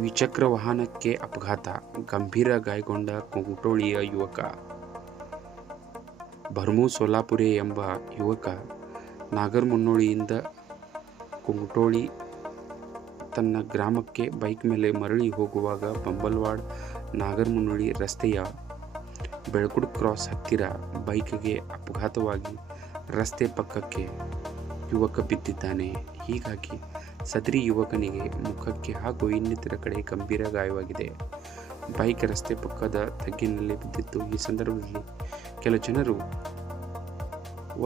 ದ್ವಿಚಕ್ರ ವಾಹನಕ್ಕೆ ಅಪಘಾತ. ಗಂಭೀರ ಗಾಯಗೊಂಡ ಕುಮಟೋಳಿಯ ಯುವಕ. ಭರ್ಮು ಸೋಲಾಪುರೆ ಎಂಬ ಯುವಕ ನಾಗರಮುನ್ನೋಳಿಯಿಂದ ಕುಂಟೋಳಿ ತನ್ನ ಗ್ರಾಮಕ್ಕೆ ಬೈಕ್ ಮೇಲೆ ಮರಳಿ ಹೋಗುವಾಗ ಬಂಬಲ್ವಾಡ್ ನಾಗರಮುನ್ನೋಳಿ ರಸ್ತೆಯ ಬೆಳಕುಡ್ ಕ್ರಾಸ್ ಹತ್ತಿರ ಬೈಕ್ಗೆ ಅಪಘಾತವಾಗಿ ರಸ್ತೆ ಪಕ್ಕಕ್ಕೆ ಯುವಕ ಬಿದ್ದಿದ್ದಾನೆ. ಹೀಗಾಗಿ ಸದರಿ ಯುವಕನಿಗೆ ಮುಖಕ್ಕೆ ಹಾಗೂ ಇನ್ನಿತರ ಕಡೆ ಗಂಭೀರ ಗಾಯವಾಗಿದೆ. ಬೈಕ್ ರಸ್ತೆ ಪಕ್ಕದ ತಗ್ಗಿನಲ್ಲಿ ಬಿದ್ದಿದ್ದು ಈ ಸಂದರ್ಭದಲ್ಲಿ ಕೆಲ ಜನರು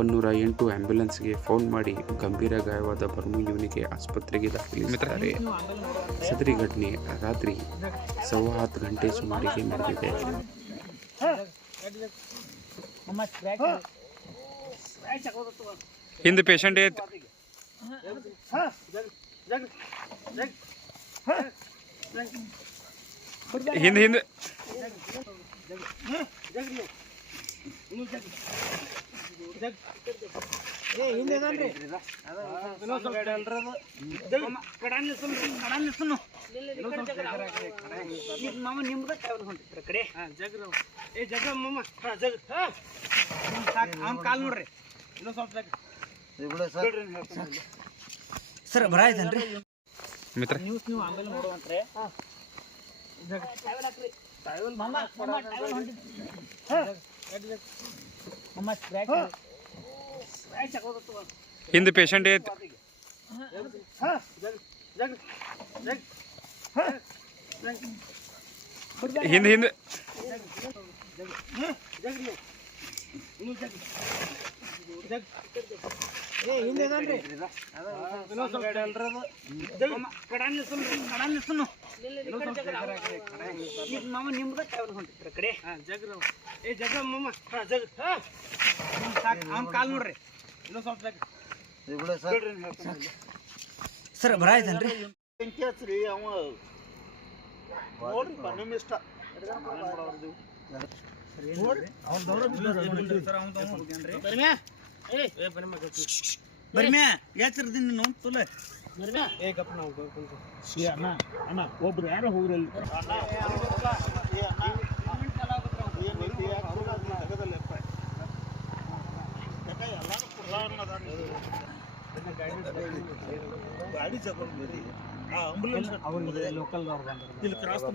ಒನ್ನೂರ ಎಂಟು ಆಂಬ್ಯುಲೆನ್ಸ್ಗೆ ಫೋನ್ ಮಾಡಿ ಗಂಭೀರ ಗಾಯವಾದ ಬರ್ಮು ಇವನಿಗೆ ಆಸ್ಪತ್ರೆಗೆ ದಾಖಲಿಸಿದ್ದಾರೆ. ಸದರಿ ಘಟನೆ ರಾತ್ರಿ ಸವಾ ಹತ್ತು ಗಂಟೆ ಸುಮಾರಿಗೆ ನಡೆದಿದೆ. ಹಿಂದೆ ಪೇಷಂಟ್ ಐತಿ ಹಿಂದೆ ಹಿಂದೆ ಮಾಮ ನಿಮ್ದ ಕಡೆ ಜಗ್ರ ಏ ಜಗ ಮಾಮ ಜಗ್ ಕಾಲ್ ನೋಡ್ರಿ. ಸರ್. ಬರ ಆಯ್ತನ್ರಿ ಮಿತ್ರ. ನ್ಯೂಸ್ ನೀವು ಆಮೇಲೆ ನೋಡುವಂತ್ರೆ. ಹಿಂದೆ ಪೇಷಂಟ್ ಐತಿ ಹಿಂದೆ ಹಿಂದೆ. ಮಾಮ ಕಡಾನ್ ನಿಲ್ಸನ್ರಿ ಕಡಾನ್ ನಿಲ್ಸನು ಈಗ ಮಾಮ ನಿಮ್ದ ಟ್ರಾವೆಲ್ ಹೊಂಟಿದ್ರ ಕಡೆ ಜಗ್ರ ಏ ಜಗ ಮಾಮ ಹಾ ಜಗ್ ಹಾ ಅವ್ನ ಕಾಲ್ ನೋಡ್ರಿ ಇನ್ನೊಂದ್ ಸ್ವಲ್ಪ ಸರ್ ಬರ ಆಯ್ತನ್ರಿ ಬೆಂಕಿ ಹಚ್ರಿ ಅವ ನೋಡ್ರಿ ನಿಮ್ ಇಷ್ಟ ಬರ್ಮ್ಯಾ ಯಾಚರ್ದಿನ ನಾವು ತುಲೆ ಒಬ್ರು ಯಾರೋ ಹೋಗ್ರಲ್ಲಿ ಗಾಡಿ ತಗೊಂಡು ಆಂಬುಲೆನ್ಸ್ ಲೋಕಲ್ ಇಲ್ಲಿ ಕ್ರಾಸ್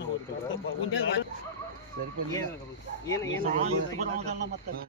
ಏನು ಏನು ಮತ್ತೆ